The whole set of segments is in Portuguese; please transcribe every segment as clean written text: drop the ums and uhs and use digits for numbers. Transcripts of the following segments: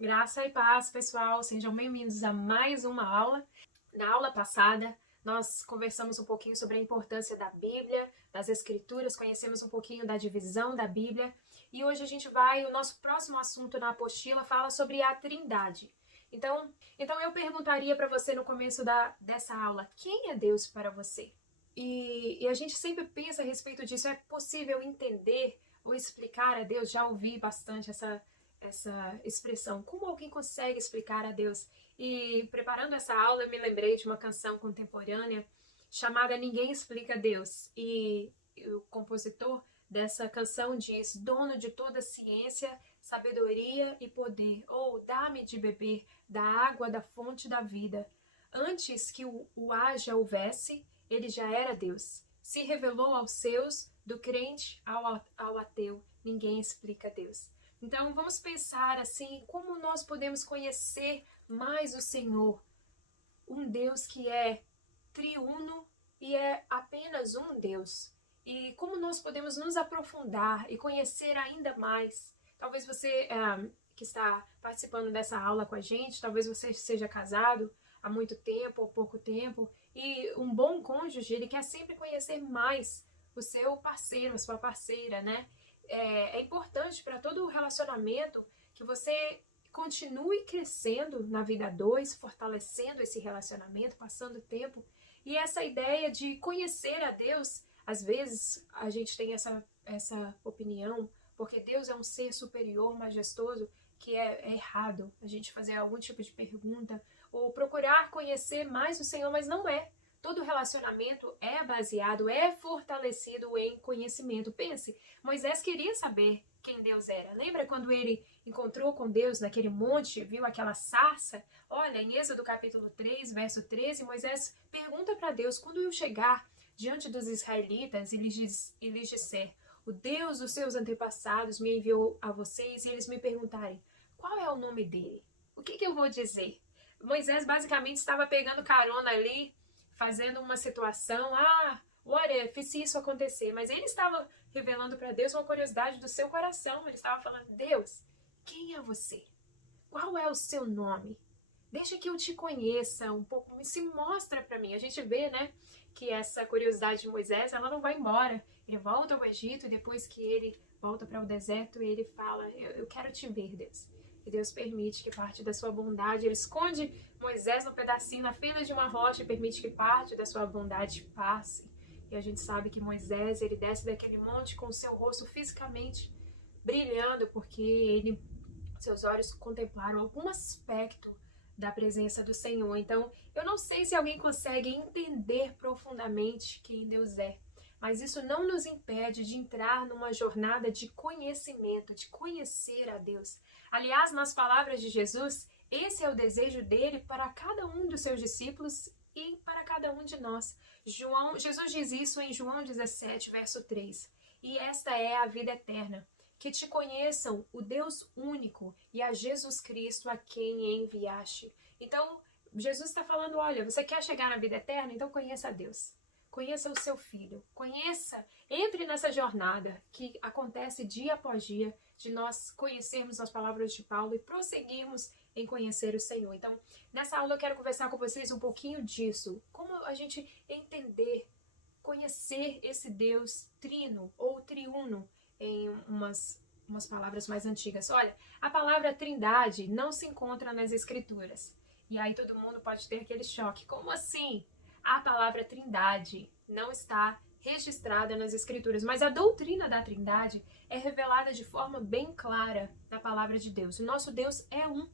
Graça e paz, pessoal. Sejam bem-vindos a mais uma aula. Na aula passada, nós conversamos um pouquinho sobre a importância da Bíblia, das Escrituras, conhecemos um pouquinho da divisão da Bíblia. E hoje o nosso próximo assunto na apostila fala sobre a Trindade. Então eu perguntaria para você no começo dessa aula, quem é Deus para você? E a gente sempre pensa a respeito disso, é possível entender ou explicar a Deus? Já ouvi bastante essa expressão, como alguém consegue explicar a Deus? E preparando essa aula, eu me lembrei de uma canção contemporânea chamada Ninguém Explica Deus. E o compositor dessa canção diz: dono de toda ciência, sabedoria e poder, ou dá-me de beber da água da fonte da vida. Antes que o haja houvesse, ele já era Deus. Se revelou aos seus, do crente ao ateu. Ninguém explica Deus. Então vamos pensar assim, como nós podemos conhecer mais o Senhor, um Deus que é triuno e é apenas um Deus. E como nós podemos nos aprofundar e conhecer ainda mais. Talvez você que está participando dessa aula com a gente, talvez você seja casado há muito tempo ou pouco tempo, e um bom cônjuge, ele quer sempre conhecer mais o seu parceiro, a sua parceira, né? É importante para todo o relacionamento que você continue crescendo na vida a dois, fortalecendo esse relacionamento, passando tempo. E essa ideia de conhecer a Deus, às vezes a gente tem essa opinião, porque Deus é um ser superior, majestoso, que é errado a gente fazer algum tipo de pergunta ou procurar conhecer mais o Senhor, mas não é. Todo relacionamento é baseado, é fortalecido em conhecimento. Pense, Moisés queria saber quem Deus era. Lembra quando ele encontrou com Deus naquele monte, viu aquela sarça? Olha, em Êxodo capítulo 3, verso 13, Moisés pergunta para Deus: quando eu chegar diante dos israelitas e lhes disser: o Deus dos seus antepassados me enviou a vocês, e eles me perguntarem: qual é o nome dele? O que eu vou dizer? Moisés basicamente estava pegando carona ali, fazendo uma situação, olha, fiz isso acontecer, mas ele estava revelando para Deus uma curiosidade do seu coração. Ele estava falando: Deus, quem é você? Qual é o seu nome? Deixa que eu te conheça um pouco, se mostra para mim. A gente vê, né, que essa curiosidade de Moisés, ela não vai embora. Ele volta ao Egito e depois que ele volta para o deserto, ele fala: eu quero te ver, Deus. E Deus permite que parte da sua bondade, ele esconde Moisés no pedacinho, na fenda de uma rocha, e permite que parte da sua bondade passe. E a gente sabe que Moisés, ele desce daquele monte com o seu rosto fisicamente brilhando, porque seus olhos contemplaram algum aspecto da presença do Senhor. Então, eu não sei se alguém consegue entender profundamente quem Deus é, mas isso não nos impede de entrar numa jornada de conhecimento, de conhecer a Deus. Aliás, nas palavras de Jesus, esse é o desejo dele para cada um dos seus discípulos e para cada um de nós. Jesus diz isso em João 17, verso 3. E esta é a vida eterna, que te conheçam o Deus único e a Jesus Cristo a quem enviaste. Então, Jesus está falando: olha, você quer chegar na vida eterna? Então conheça a Deus. Conheça o seu Filho. Entre nessa jornada que acontece dia após dia, de nós conhecermos as palavras de Paulo e prosseguirmos em conhecer o Senhor. Então, nessa aula eu quero conversar com vocês um pouquinho disso. Como a gente entender, conhecer esse Deus trino ou triuno em umas palavras mais antigas. Olha, a palavra trindade não se encontra nas escrituras. E aí todo mundo pode ter aquele choque. Como assim? A palavra trindade não está registrada nas escrituras, mas a doutrina da trindade é revelada de forma bem clara na palavra de Deus. O nosso Deus é um,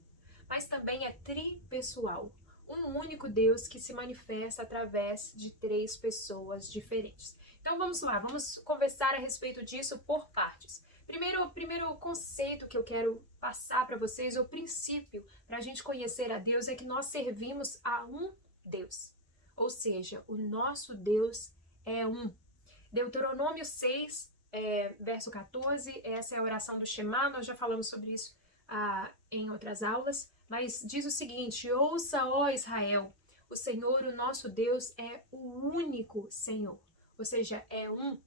mas também é tripessoal. Um único Deus que se manifesta através de três pessoas diferentes. Então vamos lá, vamos conversar a respeito disso por partes. Primeiro conceito que eu quero passar para vocês, o princípio para a gente conhecer a Deus, é que nós servimos a um Deus. Ou seja, o nosso Deus é um. Deuteronômio 6, verso 14, essa é a oração do Shema, nós já falamos sobre isso em outras aulas, mas diz o seguinte: ouça, ó Israel, o Senhor, o nosso Deus, é o único Senhor. Ou seja, é um.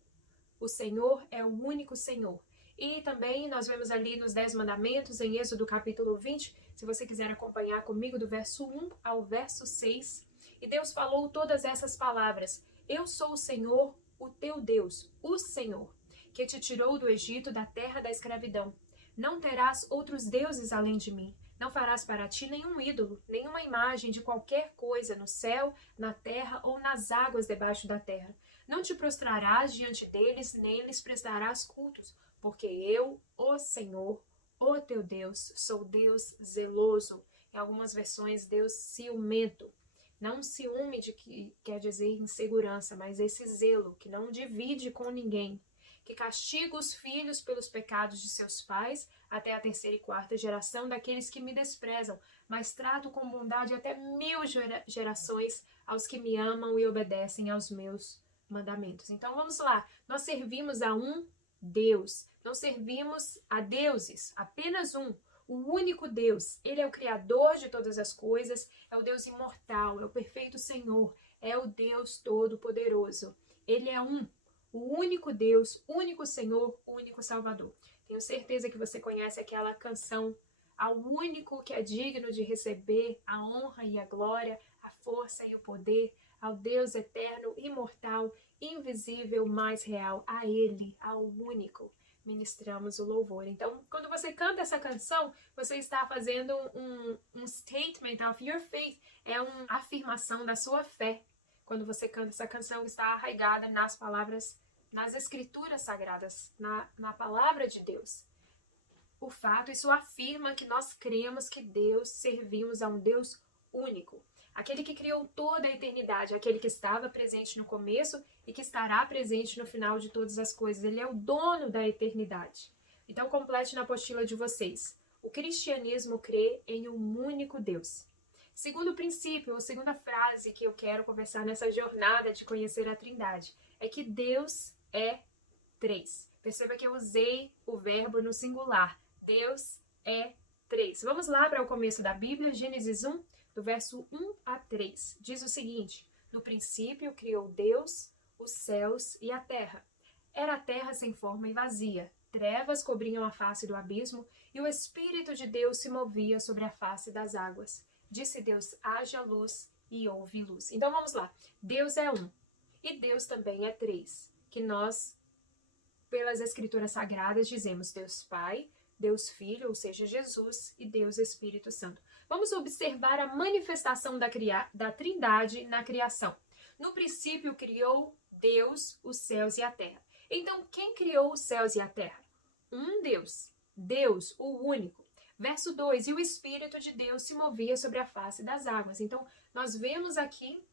O Senhor é o único Senhor. E também nós vemos ali nos 10 mandamentos, em Êxodo capítulo 20, se você quiser acompanhar comigo do verso 1 ao verso 6. E Deus falou todas essas palavras: Eu sou o Senhor, o teu Deus, o Senhor, que te tirou do Egito, da terra da escravidão. Não terás outros deuses além de mim. Não farás para ti nenhum ídolo, nenhuma imagem de qualquer coisa no céu, na terra ou nas águas debaixo da terra. Não te prostrarás diante deles, nem lhes prestarás cultos, porque eu, o Senhor, o teu Deus, sou Deus zeloso. Em algumas versões, Deus ciumento. Não ciúme de que quer dizer insegurança, mas esse zelo que não divide com ninguém, que castiga os filhos pelos pecados de seus pais até a 3ª e 4ª geração daqueles que me desprezam, mas trato com bondade até 1000 gerações aos que me amam e obedecem aos meus mandamentos. Então vamos lá, nós servimos a um Deus, não servimos a deuses, apenas um, o único Deus. Ele é o Criador de todas as coisas, é o Deus imortal, é o perfeito Senhor, é o Deus Todo-Poderoso. Ele é um, o único Deus, único Senhor, único Salvador. Tenho certeza que você conhece aquela canção, ao único que é digno de receber a honra e a glória, a força e o poder, ao Deus eterno, imortal, invisível, mais real, a Ele, ao único, ministramos o louvor. Então, quando você canta essa canção, você está fazendo um statement of your faith, é uma afirmação da sua fé. Quando você canta essa canção, está arraigada nas palavras, nas escrituras sagradas, na palavra de Deus. O fato, isso afirma que nós cremos que Deus, servimos a um Deus único. Aquele que criou toda a eternidade, aquele que estava presente no começo e que estará presente no final de todas as coisas. Ele é o dono da eternidade. Então, complete na apostila de vocês. O cristianismo crê em um único Deus. Segundo princípio, ou segunda frase que eu quero conversar nessa jornada de conhecer a Trindade, é que Deus é três. Perceba que eu usei o verbo no singular. Deus é três. Vamos lá para o começo da Bíblia, Gênesis 1, do verso 1 a 3. Diz o seguinte: No princípio criou Deus os céus e a terra. Era a terra sem forma e vazia. Trevas cobriam a face do abismo e o Espírito de Deus se movia sobre a face das águas. Disse Deus: haja luz, e houve luz. Então vamos lá. Deus é um. E Deus também é três. Que nós, pelas Escrituras Sagradas, dizemos Deus Pai, Deus Filho, ou seja, Jesus, e Deus Espírito Santo. Vamos observar a manifestação da Trindade na criação. No princípio criou Deus os céus e a terra. Então, quem criou os céus e a terra? Um Deus. Deus, o único. Verso 2, e o Espírito de Deus se movia sobre a face das águas. Então, nós vemos aqui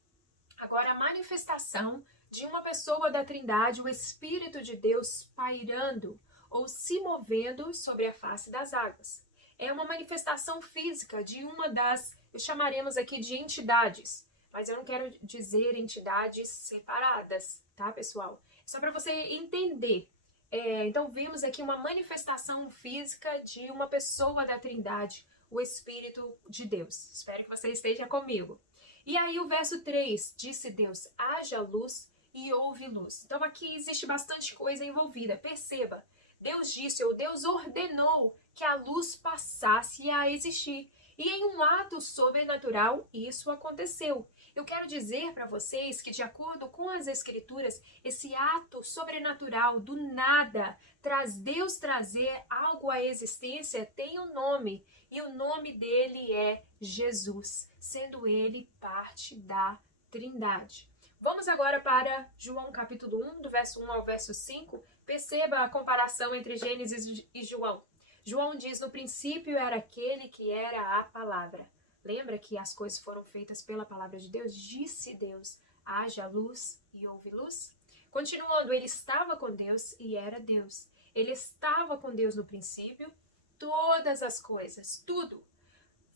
agora a manifestação de uma pessoa da Trindade, o Espírito de Deus pairando ou se movendo sobre a face das águas. É uma manifestação física de uma das, chamaremos aqui de entidades, mas eu não quero dizer entidades separadas, tá, pessoal? Só para você entender. Então, vimos aqui uma manifestação física de uma pessoa da Trindade, o Espírito de Deus. Espero que você esteja comigo. E aí o verso 3, disse Deus, haja luz e houve luz. Então aqui existe bastante coisa envolvida. Perceba, Deus disse ou Deus ordenou que a luz passasse a existir. E em um ato sobrenatural, isso aconteceu. Eu quero dizer para vocês que, de acordo com as Escrituras, esse ato sobrenatural do nada, Deus trazer algo à existência, tem um nome. E o nome dele é Jesus, sendo ele parte da Trindade. Vamos agora para João capítulo 1, do verso 1 ao verso 5. Perceba a comparação entre Gênesis e João. João diz, no princípio era aquele que era a palavra. Lembra que as coisas foram feitas pela palavra de Deus? Disse Deus, haja luz e houve luz. Continuando, ele estava com Deus e era Deus. Ele estava com Deus no princípio. Todas as coisas, tudo.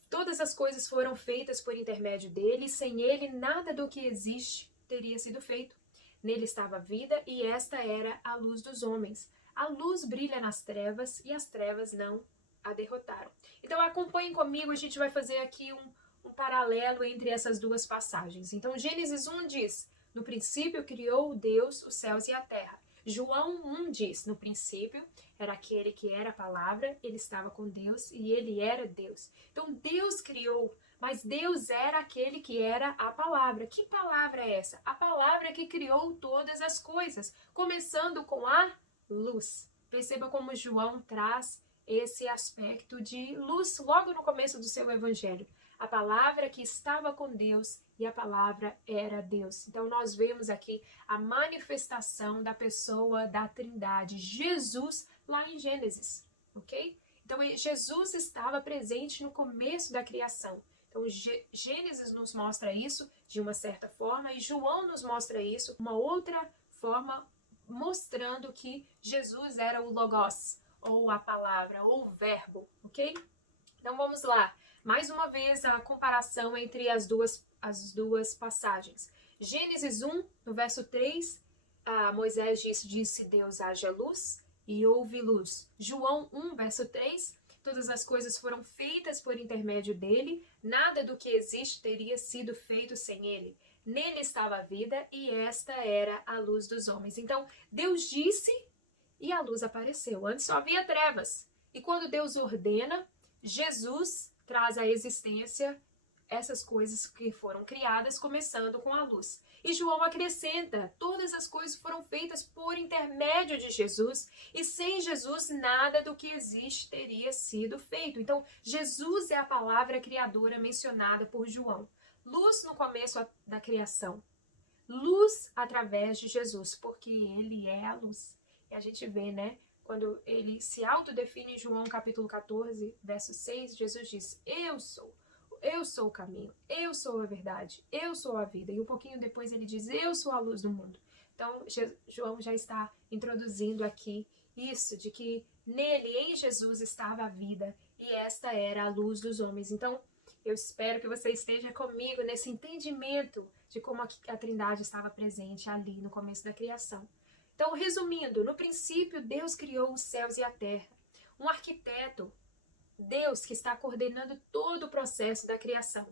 Todas as coisas foram feitas por intermédio dele. E sem ele, nada do que existe teria sido feito. Nele estava a vida e esta era a luz dos homens. A luz brilha nas trevas e as trevas não a derrotaram. Então acompanhem comigo, a gente vai fazer aqui um paralelo entre essas duas passagens. Então Gênesis 1 diz, no princípio criou Deus os céus e a terra. João 1 diz, no princípio era aquele que era a palavra, ele estava com Deus e ele era Deus. Então Deus criou, mas Deus era aquele que era a palavra. Que palavra é essa? A palavra que criou todas as coisas, começando com a luz. Perceba como João traz esse aspecto de luz logo no começo do seu evangelho. A palavra que estava com Deus e a palavra era Deus. Então nós vemos aqui a manifestação da pessoa da Trindade, Jesus, lá em Gênesis, ok? Então Jesus estava presente no começo da criação. Então Gênesis nos mostra isso de uma certa forma e João nos mostra isso de uma outra forma, mostrando que Jesus era o Logos, ou a palavra, ou o verbo, ok? Então vamos lá. Mais uma vez a comparação entre as duas passagens. Gênesis 1, no verso 3, Moisés disse Deus haja luz e houve luz. João 1, verso 3, todas as coisas foram feitas por intermédio dele, nada do que existe teria sido feito sem ele. Nele estava a vida e esta era a luz dos homens. Então Deus disse e a luz apareceu. Antes só havia trevas. E quando Deus ordena, Jesus traz à existência essas coisas que foram criadas, começando com a luz. E João acrescenta, todas as coisas foram feitas por intermédio de Jesus, e sem Jesus nada do que existe teria sido feito. Então, Jesus é a palavra criadora mencionada por João. Luz no começo da criação. Luz através de Jesus, porque ele é a luz. E a gente vê, né? Quando ele se autodefine em João capítulo 14, verso 6, Jesus diz, eu sou o caminho, eu sou a verdade, eu sou a vida. E um pouquinho depois ele diz, eu sou a luz do mundo. Então, João já está introduzindo aqui isso, de que nele, em Jesus, estava a vida, e esta era a luz dos homens. Então, eu espero que você esteja comigo nesse entendimento de como a Trindade estava presente ali no começo da criação. Então, resumindo, no princípio, Deus criou os céus e a terra. Um arquiteto, Deus que está coordenando todo o processo da criação.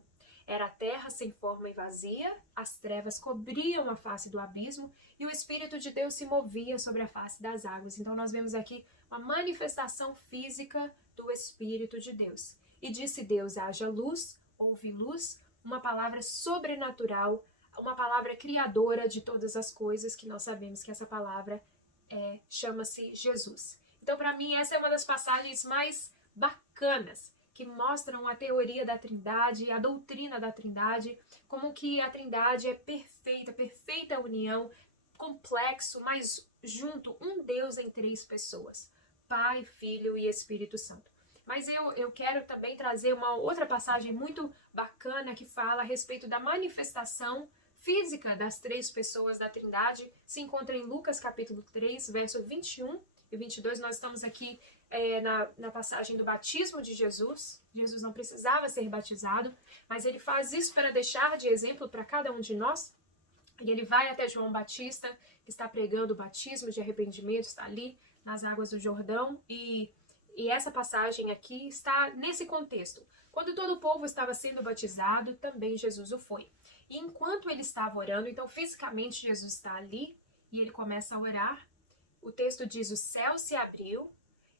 Era a terra sem forma e vazia, as trevas cobriam a face do abismo e o Espírito de Deus se movia sobre a face das águas. Então, nós vemos aqui uma manifestação física do Espírito de Deus. E disse Deus, haja luz, houve luz, uma palavra sobrenatural, uma palavra criadora de todas as coisas, que nós sabemos que essa palavra chama-se Jesus. Então, para mim, essa é uma das passagens mais bacanas, que mostram a teoria da Trindade, a doutrina da Trindade, como que a Trindade é perfeita, perfeita união, complexo, mas junto, um Deus em três pessoas, Pai, Filho e Espírito Santo. Mas eu quero também trazer uma outra passagem muito bacana que fala a respeito da manifestação física das três pessoas da Trindade. Se encontra em Lucas capítulo 3, verso 21 e 22. Nós estamos aqui na passagem do batismo de Jesus. Jesus não precisava ser batizado, mas ele faz isso para deixar de exemplo para cada um de nós. E ele vai até João Batista, que está pregando o batismo de arrependimento, está ali nas águas do Jordão, e essa passagem aqui está nesse contexto. Quando todo o povo estava sendo batizado, também Jesus o foi. E enquanto ele estava orando, então fisicamente Jesus está ali, e ele começa a orar. O texto diz, o céu se abriu,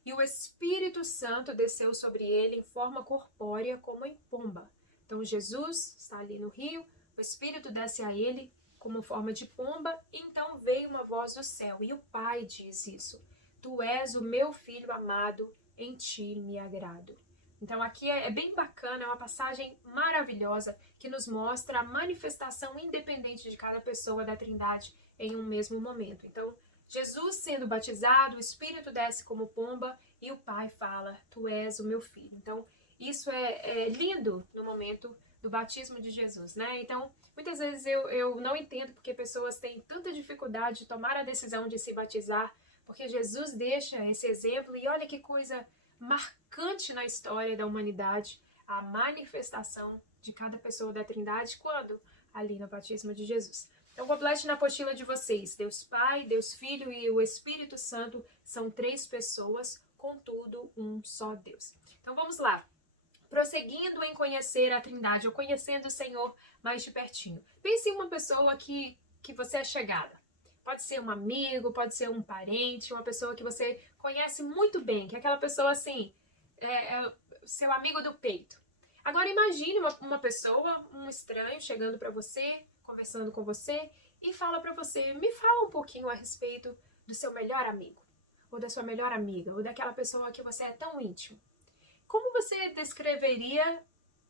e o Espírito Santo desceu sobre ele em forma corpórea, como em pomba. Então Jesus está ali no rio, o Espírito desce a ele como forma de pomba, e então veio uma voz do céu, e o Pai diz isso, tu és o meu filho amado, em ti me agrado. Então aqui é bem bacana, é uma passagem maravilhosa que nos mostra a manifestação independente de cada pessoa da Trindade em um mesmo momento. Então, Jesus sendo batizado, o Espírito desce como pomba e o Pai fala, tu és o meu filho. Então, isso é lindo no momento do batismo de Jesus, né? Então, muitas vezes eu não entendo porque pessoas têm tanta dificuldade de tomar a decisão de se batizar, porque Jesus deixa esse exemplo e olha que coisa marcante na história da humanidade, a manifestação de cada pessoa da Trindade, quando? Ali no batismo de Jesus. Então, complete na apostila de vocês, Deus Pai, Deus Filho e o Espírito Santo são três pessoas, contudo, um só Deus. Então, vamos lá. Prosseguindo em conhecer a Trindade, ou conhecendo o Senhor mais de pertinho. Pense em uma pessoa que você é chegada. Pode ser um amigo, pode ser um parente, uma pessoa que você conhece muito bem, que é aquela pessoa assim, é seu amigo do peito. Agora imagine uma pessoa, um estranho, chegando para você, conversando com você e fala para você, me fala um pouquinho a respeito do seu melhor amigo, ou da sua melhor amiga, ou daquela pessoa que você é tão íntimo. Como você descreveria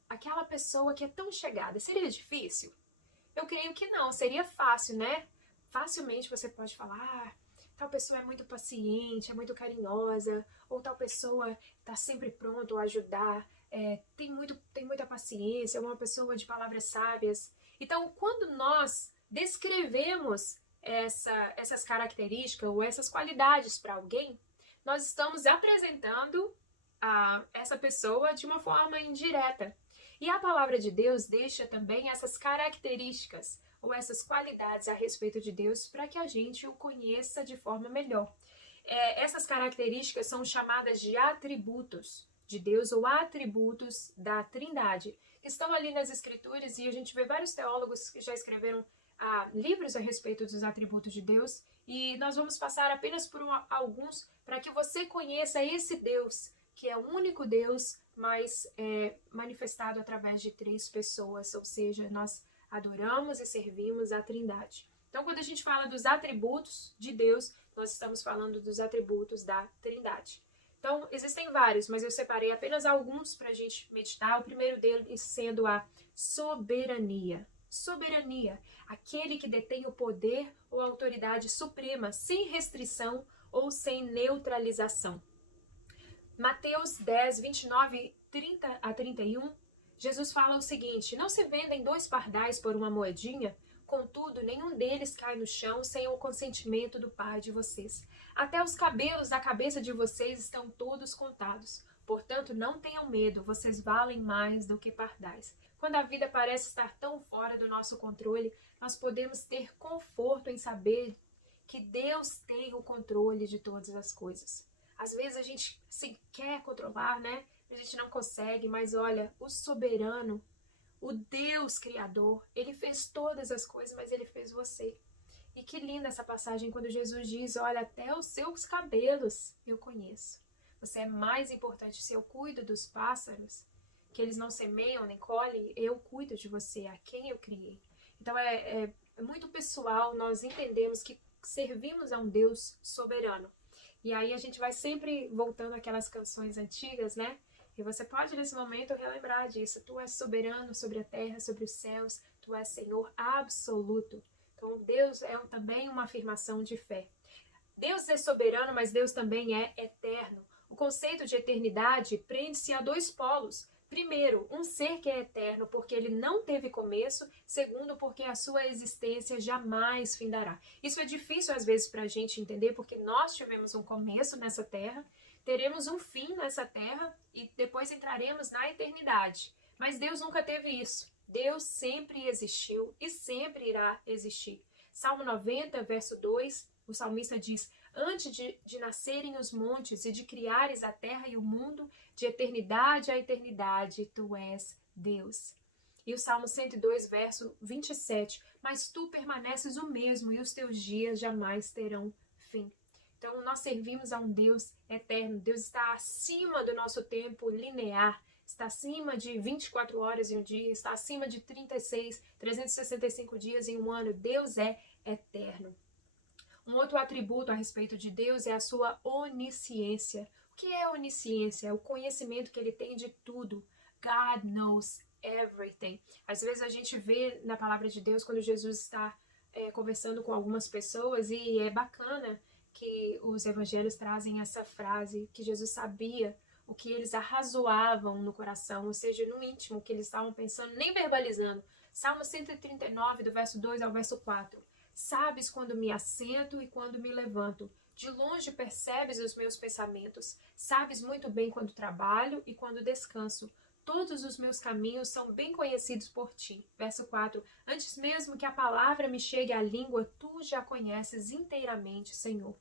aquela pessoa que é tão chegada? Seria difícil? Eu creio que não, seria fácil, né? Facilmente você pode falar, tal pessoa é muito paciente, é muito carinhosa, ou tal pessoa está sempre pronto a ajudar, tem muita paciência, é uma pessoa de palavras sábias. Então, quando nós descrevemos essas características ou essas qualidades para alguém, nós estamos apresentando essa pessoa de uma forma indireta. E a palavra de Deus deixa também essas características ou essas qualidades a respeito de Deus para que a gente o conheça de forma melhor. Essas características são chamadas de atributos de Deus ou atributos da Trindade, que estão ali nas Escrituras, e a gente vê vários teólogos que já escreveram livros a respeito dos atributos de Deus, e nós vamos passar apenas por alguns para que você conheça esse Deus, que é o único Deus, mas manifestado através de 3 pessoas, ou seja, nós adoramos e servimos a Trindade. Então, quando a gente fala dos atributos de Deus, nós estamos falando dos atributos da Trindade. Então, existem vários, mas eu separei apenas alguns para a gente meditar. O primeiro deles sendo a soberania. Soberania, aquele que detém o poder ou autoridade suprema, sem restrição ou sem neutralização. Mateus 10, 29, 30 a 31, Jesus fala o seguinte: não se vendem 2 pardais por uma moedinha? Contudo, nenhum deles cai no chão sem o consentimento do Pai de vocês. Até os cabelos da cabeça de vocês estão todos contados. Portanto, não tenham medo, vocês valem mais do que pardais. Quando a vida parece estar tão fora do nosso controle, nós podemos ter conforto em saber que Deus tem o controle de todas as coisas. Às vezes a gente quer controlar, né? A gente não consegue, mas olha, o soberano, o Deus Criador, Ele fez todas as coisas, mas Ele fez você. E que linda essa passagem quando Jesus diz, olha, até os seus cabelos eu conheço. Você é mais importante. Se eu cuido dos pássaros, que eles não semeiam nem colhem, eu cuido de você, a quem eu criei. Então é muito pessoal nós entendemos que servimos a um Deus soberano. E aí a gente vai sempre voltando àquelas canções antigas, né? E você pode nesse momento relembrar disso. Tu és soberano sobre a terra, sobre os céus, tu és Senhor absoluto. Então Deus é também uma afirmação de fé. Deus é soberano, mas Deus também é eterno. O conceito de eternidade prende-se a 2 polos. Primeiro, um ser que é eterno porque ele não teve começo. Segundo, porque a sua existência jamais findará. Isso é difícil às vezes para a gente entender, porque nós tivemos um começo nessa terra, teremos um fim nessa terra e depois entraremos na eternidade. Mas Deus nunca teve isso. Deus sempre existiu e sempre irá existir. Salmo 90, verso 2, o salmista diz: antes de nascerem os montes e de criares a terra e o mundo, de eternidade a eternidade, tu és Deus. E o Salmo 102, verso 27, mas tu permaneces o mesmo e os teus dias jamais terão fim. Então, nós servimos a um Deus eterno. Deus está acima do nosso tempo linear, está acima de 24 horas em um dia, está acima de 365 dias em um ano. Deus é eterno. Um outro atributo a respeito de Deus é a sua onisciência. O que é onisciência? É o conhecimento que ele tem de tudo. God knows everything. Às vezes a gente vê na palavra de Deus quando Jesus está conversando com algumas pessoas, e é bacana que os evangelhos trazem essa frase, que Jesus sabia o que eles arrazoavam no coração, ou seja, no íntimo, o que eles estavam pensando, nem verbalizando. Salmo 139, do verso 2 ao verso 4. Sabes quando me assento e quando me levanto. De longe percebes os meus pensamentos. Sabes muito bem quando trabalho e quando descanso. Todos os meus caminhos são bem conhecidos por ti. Verso 4. Antes mesmo que a palavra me chegue à língua, tu já conheces inteiramente, Senhor.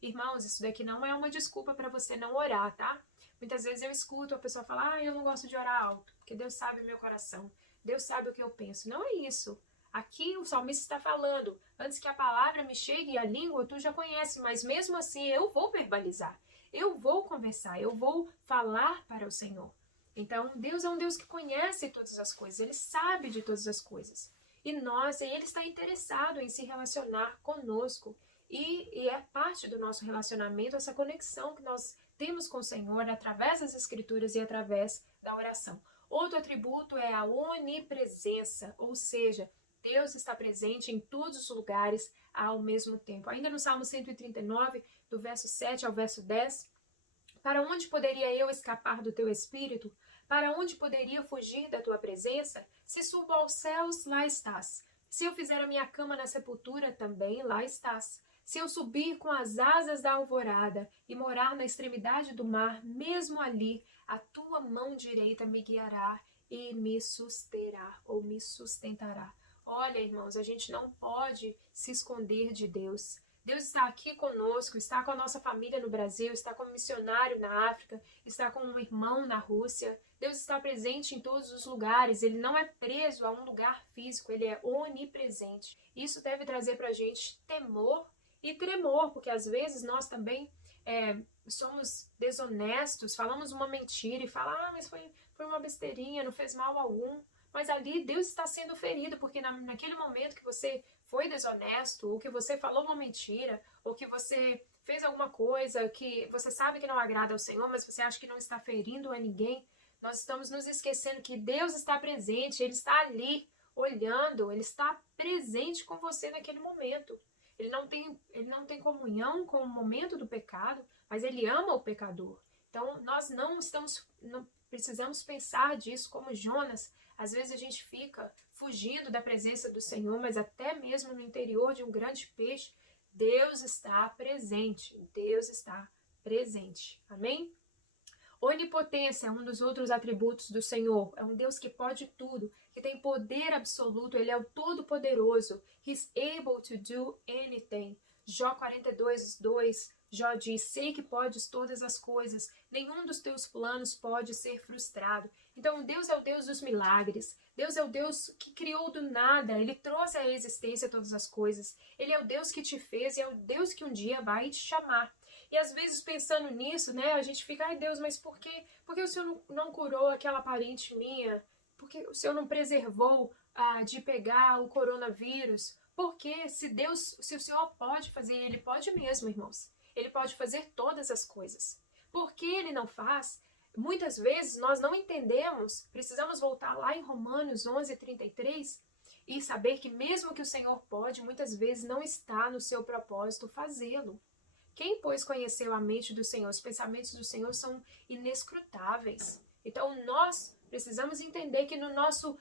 Irmãos, isso daqui não é uma desculpa para você não orar, tá? Muitas vezes eu escuto a pessoa falar, eu não gosto de orar alto, porque Deus sabe o meu coração. Deus sabe o que eu penso. Não é isso. Aqui o salmista está falando, antes que a palavra me chegue, a língua tu já conhece, mas mesmo assim eu vou verbalizar, eu vou conversar, eu vou falar para o Senhor. Então, Deus é um Deus que conhece todas as coisas, Ele sabe de todas as coisas. E Ele está interessado em se relacionar conosco. E é parte do nosso relacionamento, essa conexão que nós temos com o Senhor através das Escrituras e através da oração. Outro atributo é a onipresença, ou seja, Deus está presente em todos os lugares ao mesmo tempo. Ainda no Salmo 139, do verso 7 ao verso 10, para onde poderia eu escapar do teu espírito? Para onde poderia fugir da tua presença? Se subo aos céus, lá estás. Se eu fizer a minha cama na sepultura, também lá estás. Se eu subir com as asas da alvorada e morar na extremidade do mar, mesmo ali, a tua mão direita me guiará e me susterá ou me sustentará. Olha, irmãos, a gente não pode se esconder de Deus. Deus está aqui conosco, está com a nossa família no Brasil, está como missionário na África, está com um irmão na Rússia. Deus está presente em todos os lugares, Ele não é preso a um lugar físico, Ele é onipresente. Isso deve trazer para a gente temor e tremor, porque às vezes nós também somos desonestos, falamos uma mentira e falamos, mas foi uma besteirinha, não fez mal algum. Mas ali Deus está sendo ferido, porque naquele momento que você foi desonesto, ou que você falou uma mentira, ou que você fez alguma coisa que você sabe que não agrada ao Senhor, mas você acha que não está ferindo a ninguém, nós estamos nos esquecendo que Deus está presente, Ele está ali, olhando, Ele está presente com você naquele momento. Ele não tem comunhão com o momento do pecado, mas Ele ama o pecador. Então, nós não precisamos pensar disso como Jonas. Às vezes a gente fica fugindo da presença do Senhor, mas até mesmo no interior de um grande peixe, Deus está presente. Deus está presente. Amém? Onipotência é um dos outros atributos do Senhor. É um Deus que pode tudo, que tem poder absoluto. Ele é o Todo-Poderoso. He's able to do anything. Jó 42, 2, Jó diz, sei que podes todas as coisas, nenhum dos teus planos pode ser frustrado. Então Deus é o Deus dos milagres, Deus é o Deus que criou do nada, Ele trouxe à existência todas as coisas, Ele é o Deus que te fez e é o Deus que um dia vai te chamar. E às vezes pensando nisso, né, a gente fica, ai Deus, mas por que o Senhor não curou aquela parente minha? Por que o Senhor não preservou de pegar o coronavírus? Porque se o Senhor pode fazer, Ele pode mesmo, irmãos. Ele pode fazer todas as coisas. Por que Ele não faz? Muitas vezes nós não entendemos, precisamos voltar lá em Romanos 11:33 e saber que mesmo que o Senhor pode, muitas vezes não está no seu propósito fazê-lo. Quem, pois, conheceu a mente do Senhor? Os pensamentos do Senhor são inescrutáveis. Então nós precisamos entender que no nosso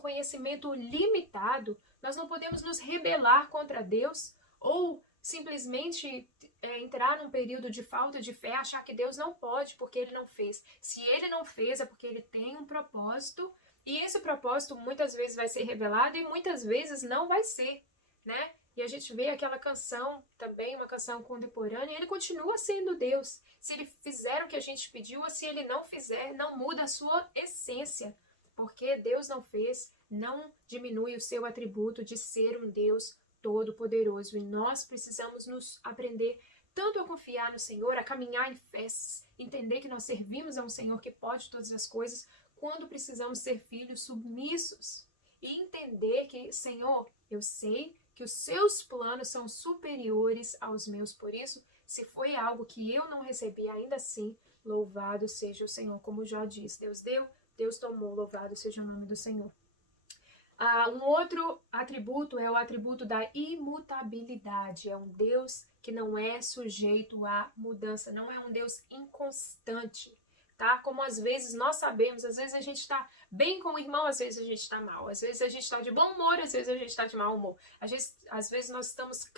conhecimento limitado, nós não podemos nos rebelar contra Deus ou simplesmente entrar num período de falta de fé, achar que Deus não pode porque Ele não fez. Se Ele não fez é porque Ele tem um propósito e esse propósito muitas vezes vai ser revelado e muitas vezes não vai ser, né? E a gente vê aquela canção também, uma canção contemporânea, e Ele continua sendo Deus. Se Ele fizer o que a gente pediu ou se Ele não fizer, não muda a sua essência. Porque Deus não fez, não diminui o seu atributo de ser um Deus todo-poderoso. E nós precisamos nos aprender tanto a confiar no Senhor, a caminhar em fé, entender que nós servimos a um Senhor que pode todas as coisas, quando precisamos ser filhos submissos. E entender que, Senhor, eu sei que os seus planos são superiores aos meus. Por isso, se foi algo que eu não recebi, ainda assim, louvado seja o Senhor. Como Jó diz, Deus deu, Deus tomou, louvado seja o nome do Senhor. Um outro atributo é o atributo da imutabilidade. É um Deus que não é sujeito à mudança, não é um Deus inconstante, tá? Como às vezes nós sabemos, às vezes a gente está bem com o irmão, às vezes a gente está mal, às vezes a gente está de bom humor, às vezes a gente está de mau humor. Às vezes nós estamos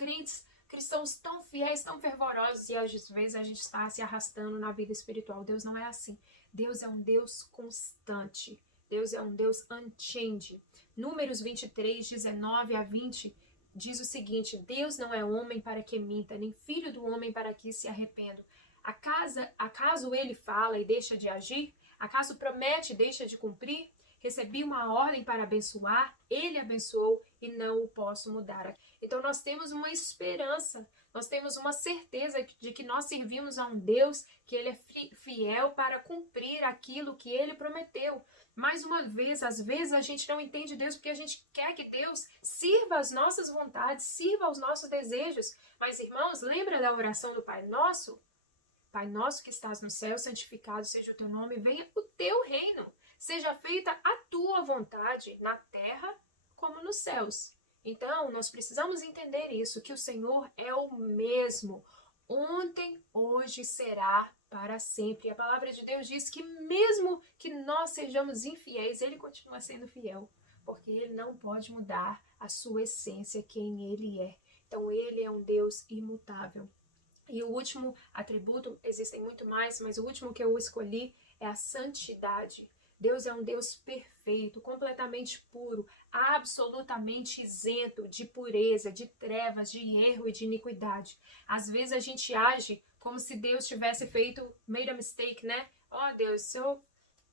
cristãos tão fiéis, tão fervorosos, e às vezes a gente está se arrastando na vida espiritual. Deus não é assim. Deus é um Deus constante. Deus é um Deus unchanging. Números 23, 19 a 20 diz o seguinte: Deus não é homem para que minta, nem filho do homem para que se arrependa. Acaso ele fala e deixa de agir? Acaso promete e deixa de cumprir? recebi uma ordem para abençoar, ele abençoou e não o posso mudar. Então nós temos uma esperança, nós temos uma certeza de que nós servimos a um Deus que ele é fiel para cumprir aquilo que ele prometeu. Mais uma vez, às vezes a gente não entende Deus porque a gente quer que Deus sirva às nossas vontades, sirva aos nossos desejos. Mas, irmãos, lembra da oração do Pai Nosso? Pai nosso que estás no céu, santificado seja o teu nome, venha o teu reino. Seja feita a tua vontade, na terra como nos céus. Então, nós precisamos entender isso, que o Senhor é o mesmo. Ontem, hoje será para sempre. E a palavra de Deus diz que mesmo que nós sejamos infiéis, Ele continua sendo fiel. Porque Ele não pode mudar a sua essência, quem Ele é. Então, Ele é um Deus imutável. E o último atributo, existem muito mais, mas o último que eu escolhi é a santidade. Deus é um Deus perfeito, completamente puro, absolutamente isento de pureza, de trevas, de erro e de iniquidade. Às vezes a gente age como se Deus tivesse made a mistake, né? Ó, Deus, o Senhor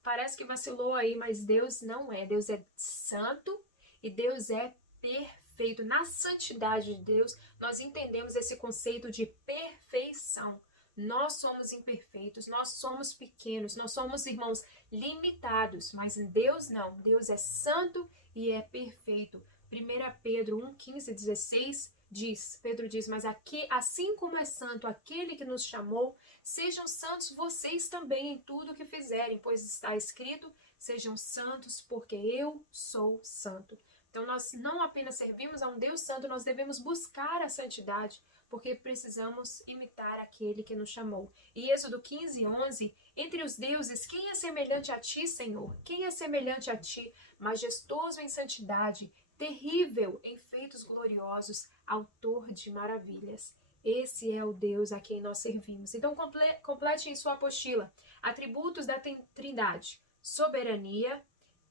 parece que vacilou aí, mas Deus não é. Deus é santo e Deus é perfeito. Na santidade de Deus, nós entendemos esse conceito de perfeição. Nós somos imperfeitos, nós somos pequenos, nós somos, irmãos, limitados, mas Deus não. Deus é santo e é perfeito. 1 Pedro 1, 15 e 16 diz, Pedro diz, mas aqui, assim como é santo aquele que nos chamou, sejam santos vocês também em tudo o que fizerem, pois está escrito, sejam santos porque eu sou santo. Então nós não apenas servimos a um Deus santo, nós devemos buscar a santidade, porque precisamos imitar aquele que nos chamou. E Êxodo 15, 11, entre os deuses, quem é semelhante a ti, Senhor? Quem é semelhante a ti, majestoso em santidade, terrível em feitos gloriosos, autor de maravilhas? Esse é o Deus a quem nós servimos. Então complete em sua apostila atributos da Trindade: soberania,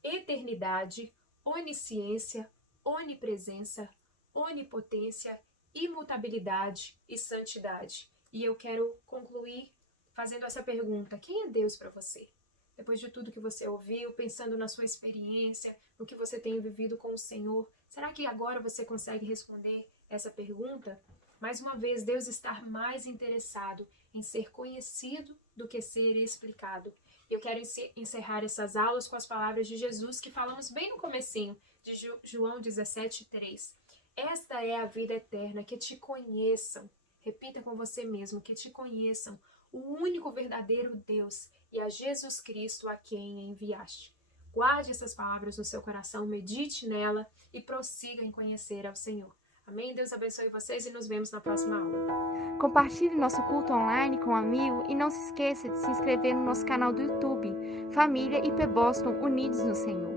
eternidade, onisciência, onipresença, onipotência, imutabilidade e santidade. E eu quero concluir fazendo essa pergunta: quem é Deus para você? Depois de tudo que você ouviu, pensando na sua experiência, no que você tem vivido com o Senhor, será que agora você consegue responder essa pergunta? Mais uma vez, Deus está mais interessado em ser conhecido do que ser explicado. Eu quero encerrar essas aulas com as palavras de Jesus que falamos bem no comecinho, de João 17:3. Esta é a vida eterna, que te conheçam. Repita com você mesmo, que te conheçam, o único verdadeiro Deus e a Jesus Cristo a quem enviaste. Guarde essas palavras no seu coração, medite nela e prossiga em conhecer ao Senhor. Amém? Deus abençoe vocês e nos vemos na próxima aula. Compartilhe nosso culto online com um amigo e não se esqueça de se inscrever no nosso canal do YouTube, Família IP Boston Unidos no Senhor.